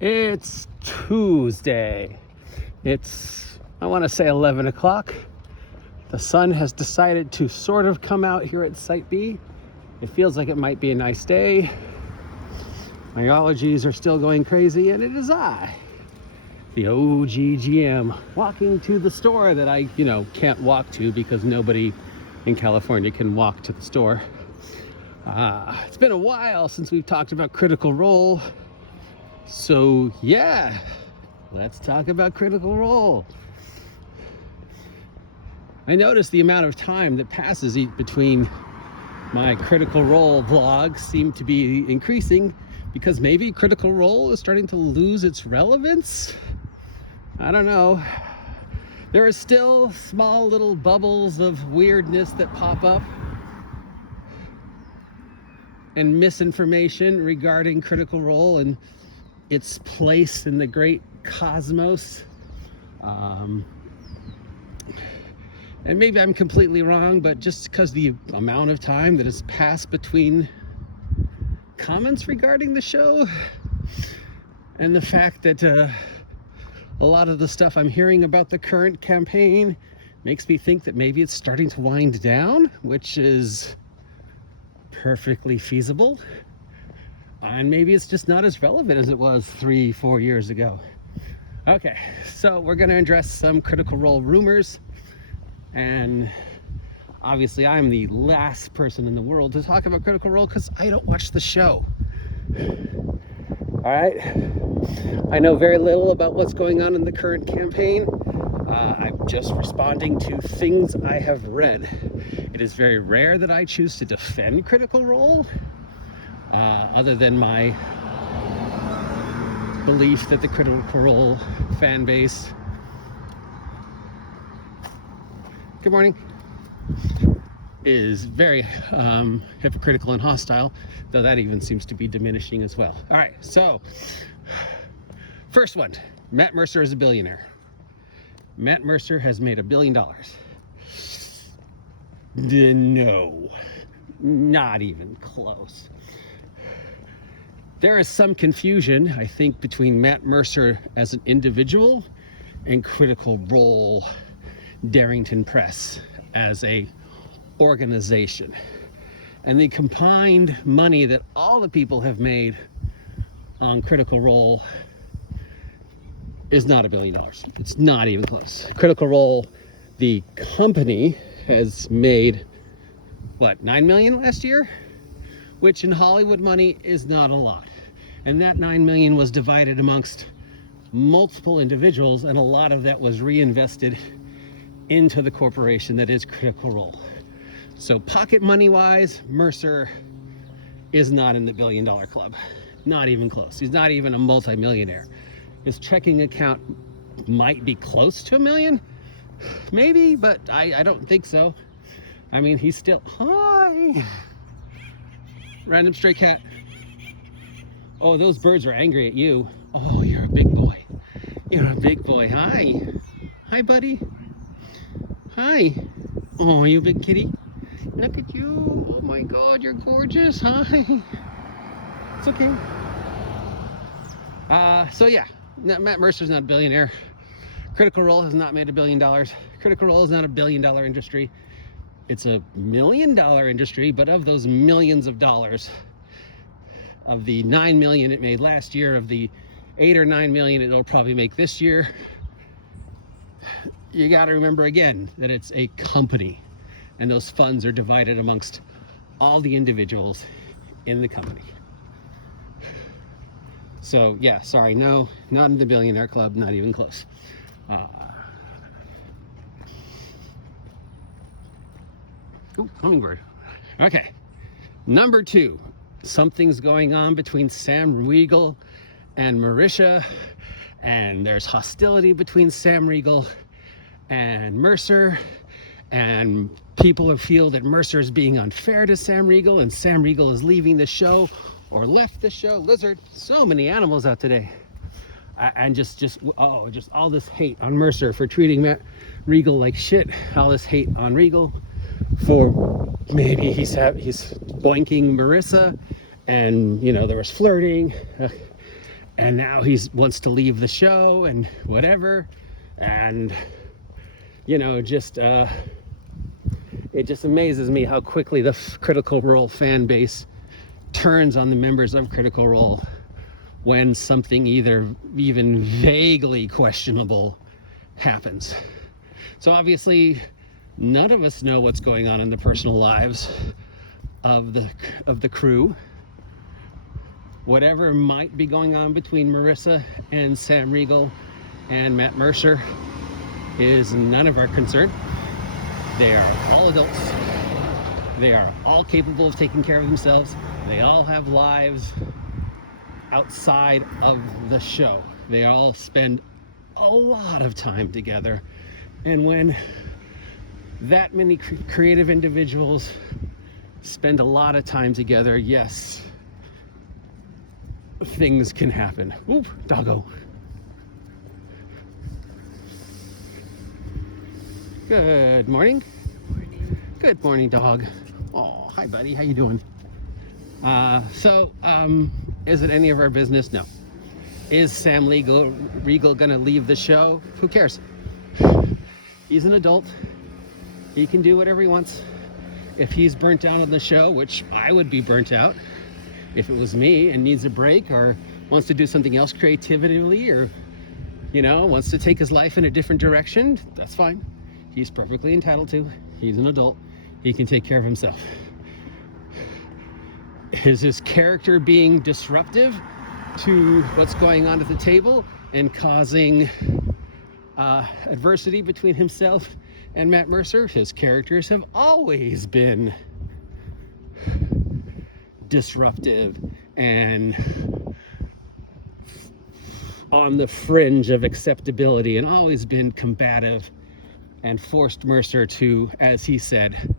It's Tuesday. I want to say 11 o'clock. The sun has decided to sort of come out here at Site B. It feels like it might be a nice day. My allergies are still going crazy, and it is I, the OGGM, walking to the store that I, can't walk to because nobody in California can walk to the store. It's been a while since we've talked about Critical Role. So yeah, let's talk about Critical Role. I noticed the amount of time that passes between my Critical Role vlogs seem to be increasing because maybe Critical Role is starting to lose its relevance. I don't know. There are still small little bubbles of weirdness that pop up and misinformation regarding Critical Role and its place in the great cosmos. And maybe I'm completely wrong, but just because the amount of time that has passed between comments regarding the show and the fact that a lot of the stuff I'm hearing about the current campaign makes me think that maybe it's starting to wind down, which is perfectly feasible. And maybe it's just not as relevant as it was 3-4 years ago. Okay, so we're going to address some Critical Role rumors. And obviously I'm the last person in the world to talk about Critical Role because I don't watch the show. All right, I know very little about what's going on in the current campaign. I'm just responding to things I have read. It is very rare that I choose to defend Critical Role, other than my belief that the Critical Role fan base, good morning, is very hypocritical and hostile, though that even seems to be diminishing as well. All right, so first one, Matt Mercer is a billionaire. Matt Mercer has made $1 billion. No, not even close. There is some confusion, I think, between Matt Mercer as an individual and Critical Role Darrington Press as a organization. And the combined money that all the people have made on Critical Role is not $1 billion. It's not even close. Critical Role, the company, has made, what, $9 million last year? Which in Hollywood money is not a lot. And that $9 million was divided amongst multiple individuals, and a lot of that was reinvested into the corporation that is Critical Role. So pocket money wise, Mercer is not in the $1 billion club. Not even close. He's not even a multimillionaire. His checking account might be close to $1 million, maybe, but I don't think so. I mean, he's still, hi, random stray cat. Oh, those birds are angry at you. Oh, you're a big boy. You're a big boy. Hi. Hi, buddy. Hi. Oh, you big kitty. Look at you. Oh my God, you're gorgeous. Hi. It's okay. So yeah, Matt Mercer's not a billionaire. Critical Role has not made $1 billion. Critical Role is not a $1 billion industry. It's a $1 million industry, but of those millions of dollars, of the 9 million it made last year, of the 8 or 9 million it'll probably make this year, you got to remember again that it's a company, and those funds are divided amongst all the individuals in the company. So yeah, sorry, no, not in the billionaire club, not even close. Oh, hummingbird. Okay, number 2, something's going on between Sam Regal and Marisha, and there's hostility between Sam Regal and Mercer, and people feel that Mercer is being unfair to Sam Regal, and Sam Regal is leaving the show or left the show. Lizard, so many animals out today. And just all this hate on Mercer for treating Matt Regal like shit. All this hate on Regal for maybe he's boinking Marissa, and there was flirting, and now he wants to leave the show and whatever, and just it just amazes me how quickly the Critical Role fan base turns on the members of Critical Role when something either even vaguely questionable happens. So obviously none of us know what's going on in the personal lives of the crew. Whatever might be going on between Marissa and Sam Regal and Matt Mercer is none of our concern. They are all adults. They are all capable of taking care of themselves. They all have lives outside of the show. They all spend a lot of time together. And when that many creative individuals spend a lot of time together, yes, things can happen. Oop, doggo. Good morning. Morning. Good morning, dog. Oh, hi, buddy. How you doing? Is it any of our business? No. Is Sam Regal gonna leave the show? Who cares? He's an adult. He can do whatever he wants. If he's burnt out on the show, which I would be burnt out if it was me, and needs a break or wants to do something else creatively, or wants to take his life in a different direction, that's fine. He's perfectly entitled to. He's an adult. He can take care of himself. Is his character being disruptive to what's going on at the table and causing adversity between himself and Matt Mercer? His characters have always been disruptive and on the fringe of acceptability, and always been combative, and forced Mercer to, as he said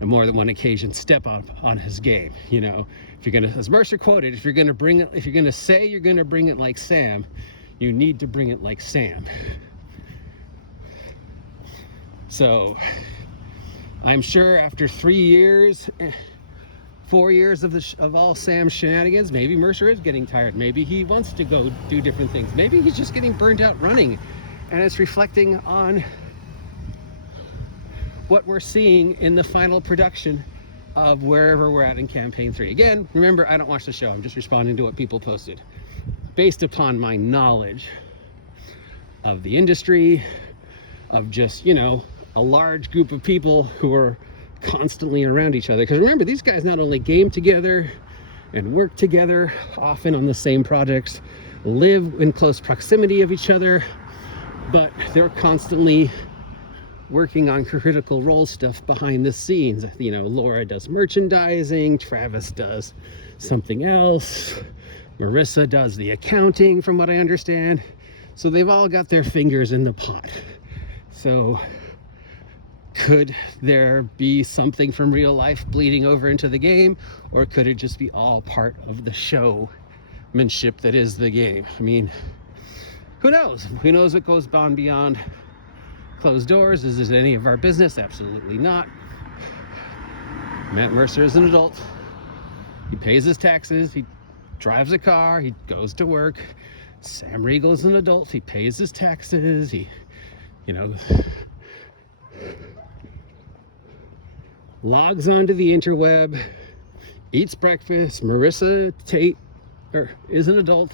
on more than one occasion, step up on his game. If you're gonna, as Mercer quoted, if you're gonna say you're gonna bring it like Sam, you need to bring it like Sam. So I'm sure after 4 years of all Sam's shenanigans, maybe Mercer is getting tired. Maybe he wants to go do different things. Maybe he's just getting burned out running, and it's reflecting on what we're seeing in the final production of wherever we're at in campaign 3. Again, remember, I don't watch the show. I'm just responding to what people posted based upon my knowledge of the industry, of just, a large group of people who are constantly around each other. Because remember, these guys not only game together and work together, often on the same projects, live in close proximity of each other, but they're constantly working on Critical Role stuff behind the scenes. Laura does merchandising, Travis does something else, Marissa does the accounting, from what I understand. So they've all got their fingers in the pot. So could there be something from real life bleeding over into the game, or could it just be all part of the showmanship that is the game? I mean, who knows? Who knows what goes on beyond closed doors? Is it any of our business? Absolutely not. Matt Mercer is an adult. He pays his taxes. He drives a car. He goes to work. Sam Regal is an adult. He pays his taxes. He, logs onto the interweb, eats breakfast. Marissa is an adult.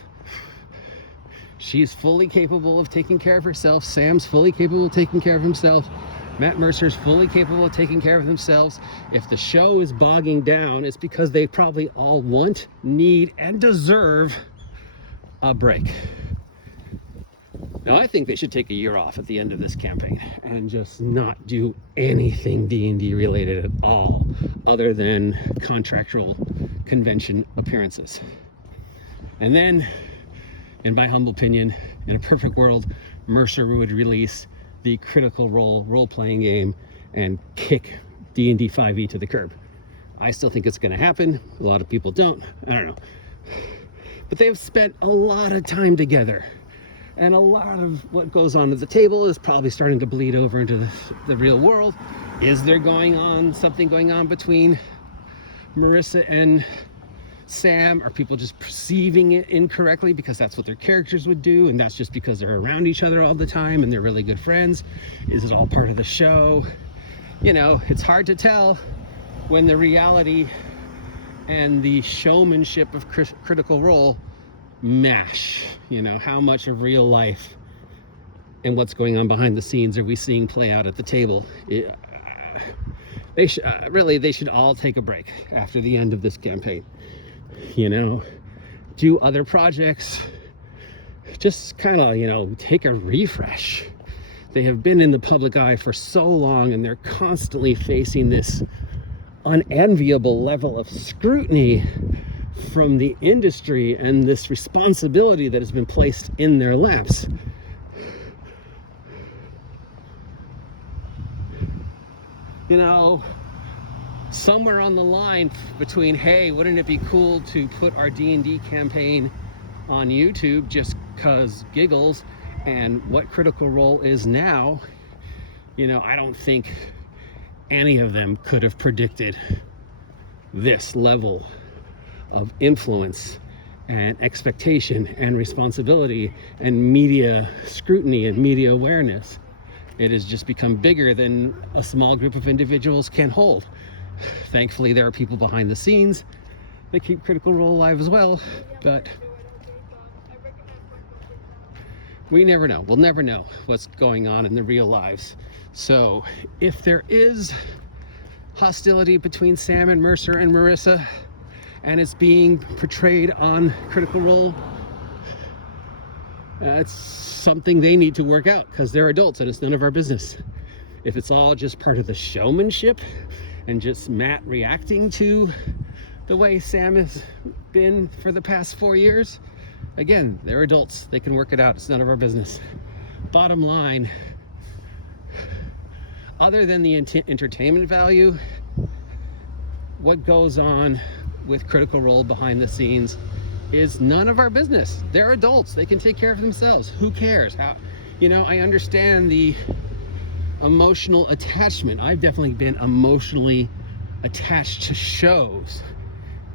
She's fully capable of taking care of herself. Sam's fully capable of taking care of himself. Matt Mercer's fully capable of taking care of themselves. If the show is bogging down, it's because they probably all want, need, and deserve a break. Now, I think they should take a year off at the end of this campaign and just not do anything D&D related at all, other than contractual convention appearances. And then, in my humble opinion, in a perfect world, Mercer would release the Critical Role role-playing game and kick D&D 5e to the curb. I still think it's going to happen. A lot of people don't. I don't know. But they've spent a lot of time together. And a lot of what goes on at the table is probably starting to bleed over into the real world. Is there something going on between Marissa and Sam? Are people just perceiving it incorrectly because that's what their characters would do, and that's just because they're around each other all the time and they're really good friends? Is it all part of the show? You know, it's hard to tell when the reality and the showmanship of Critical Role mash. You know, how much of real life and what's going on behind the scenes are we seeing play out at the table? They should all take a break after the end of this campaign. You know, do other projects, just kind of, you know, take a refresh. They have been in the public eye for so long, and they're constantly facing this unenviable level of scrutiny from the industry and this responsibility that has been placed in their laps. You know, somewhere on the line between, hey, wouldn't it be cool to put our D&D campaign on YouTube just cause giggles, and what Critical Role is now, you know, I don't think any of them could have predicted this level of influence and expectation and responsibility and media scrutiny and media awareness. It has just become bigger than a small group of individuals can hold. Thankfully, there are people behind the scenes that keep Critical Role alive as well, but we never know. We'll never know what's going on in the real lives. So if there is hostility between Sam and Mercer and Marissa, and it's being portrayed on Critical Role, it's something they need to work out, because they're adults and it's none of our business. If it's all just part of the showmanship and just Matt reacting to the way Sam has been for the past 4 years, again, they're adults. They can work it out. It's none of our business. Bottom line, other than the entertainment value, what goes on with Critical Role behind the scenes is none of our business. They're adults. They can take care of themselves. Who cares? How, you know, I understand the emotional attachment. I've definitely been emotionally attached to shows,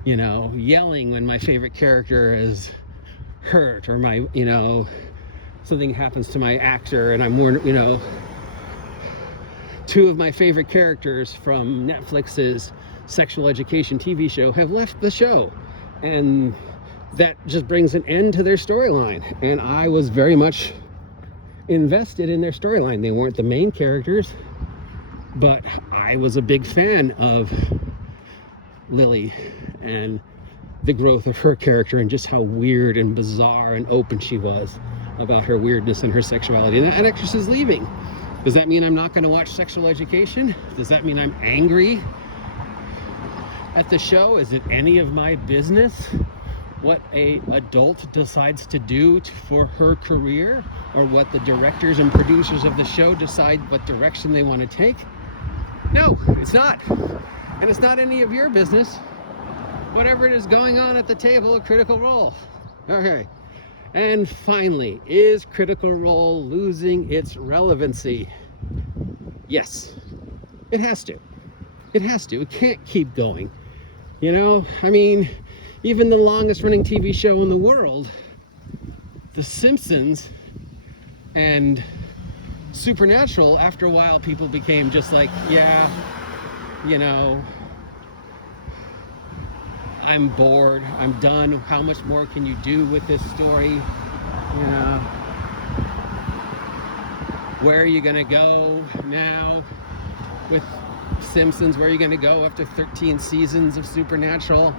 you know, yelling when my favorite character is hurt, or my, you know, something happens to my actor and I'm more, you know, two of my favorite characters from Netflix's sexual education TV show have left the show, and that just brings an end to their storyline. And I was very much invested in their storyline. They weren't the main characters, but I was a big fan of Lily and the growth of her character and just how weird and bizarre and open she was about her weirdness and her sexuality. And that actress is leaving. Does that mean I'm not going to watch Sexual Education? Does that mean I'm angry at the show? Is it any of my business what a adult decides to do for her career, or what the directors and producers of the show decide what direction they want to take? No, it's not. And it's not any of your business, whatever it is going on at the table at Critical Role. Okay. And finally, is Critical Role losing its relevancy? Yes, it has to. It has to. It can't keep going. You know, I mean, even the longest running TV show in the world, The Simpsons and Supernatural, after a while people became just like, yeah, you know, I'm bored, I'm done. How much more can you do with this story? You know, where are you gonna go now with Simpsons? Where are you gonna go after 13 seasons of Supernatural?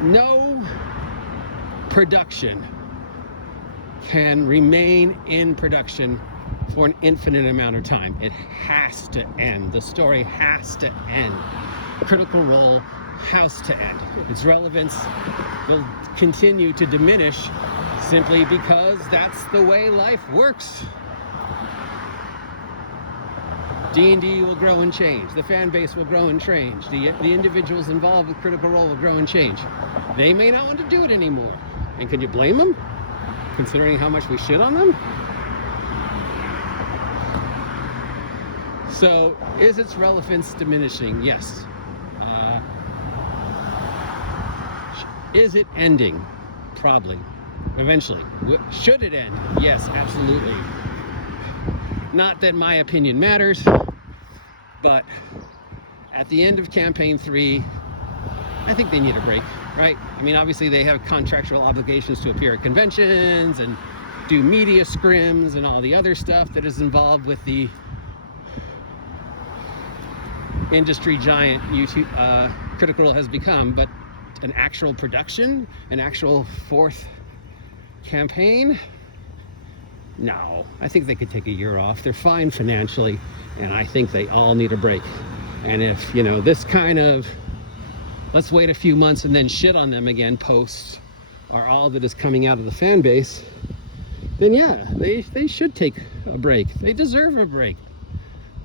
No production can remain in production for an infinite amount of time. It has to end. The story has to end. Critical Role has to end. Its relevance will continue to diminish simply because that's the way life works. D&D will grow and change. The fan base will grow and change. The individuals involved with Critical Role will grow and change. They may not want to do it anymore. And can you blame them, considering how much we shit on them? So is its relevance diminishing? Yes. Is it ending? Probably. Eventually. Should it end? Yes, absolutely. Not that my opinion matters, but at the end of campaign 3, I think they need a break, right? I mean, obviously they have contractual obligations to appear at conventions and do media scrims and all the other stuff that is involved with the industry giant YouTube Critical Role has become, but an actual production, an actual 4th campaign, no. I think they could take a year off. They're fine financially, and I think they all need a break. And if, you know, this kind of let's wait a few months and then shit on them again posts are all that is coming out of the fan base, then yeah, they should take a break. They deserve a break.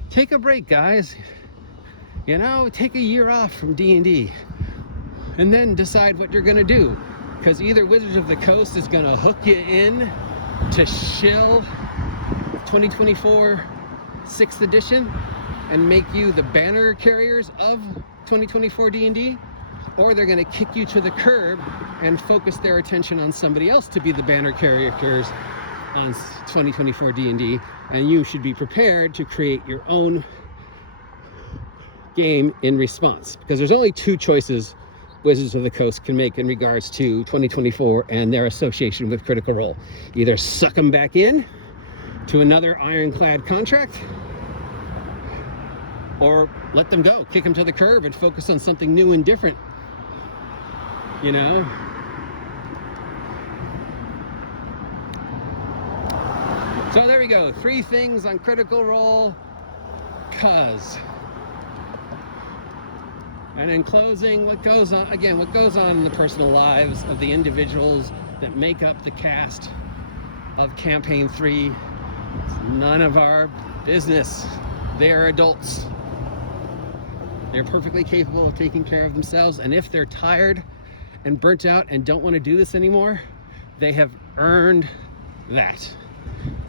Take a break, guys. You know, take a year off from D&D and then decide what you're gonna do. Because either Wizards of the Coast is gonna hook you in to shill 2024 6th edition and make you the banner carriers of 2024 D&D, or they're gonna kick you to the curb and focus their attention on somebody else to be the banner carriers on 2024 D&D, and you should be prepared to create your own game in response, because there's only 2 choices Wizards of the Coast can make in regards to 2024 and their association with Critical Role. Either suck them back in to another ironclad contract, or let them go, kick them to the curb and focus on something new and different, you know? So there we go, 3 things on Critical Role, cause. And in closing, what goes on in the personal lives of the individuals that make up the cast of campaign 3, it's none of our business. They're adults. They're perfectly capable of taking care of themselves, and if they're tired and burnt out and don't want to do this anymore, they have earned that.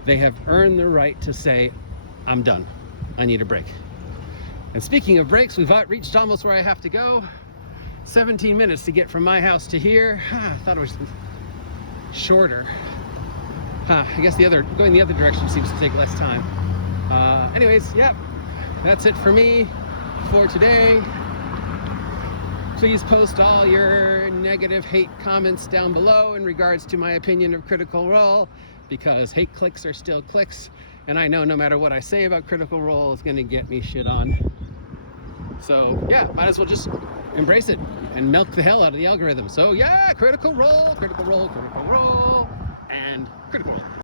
They have earned the right to say, I'm done. I need a break. And speaking of breaks, we've reached almost where I have to go. 17 minutes to get from my house to here. I thought it was shorter. I guess going the other direction seems to take less time. Anyways, yeah, that's it for me for today. Please post all your negative hate comments down below in regards to my opinion of Critical Role, because hate clicks are still clicks, and I know no matter what I say about Critical Role, it's going to get me shit on. So yeah, might as well just embrace it and milk the hell out of the algorithm. So yeah, Critical Role, Critical Role, Critical Role.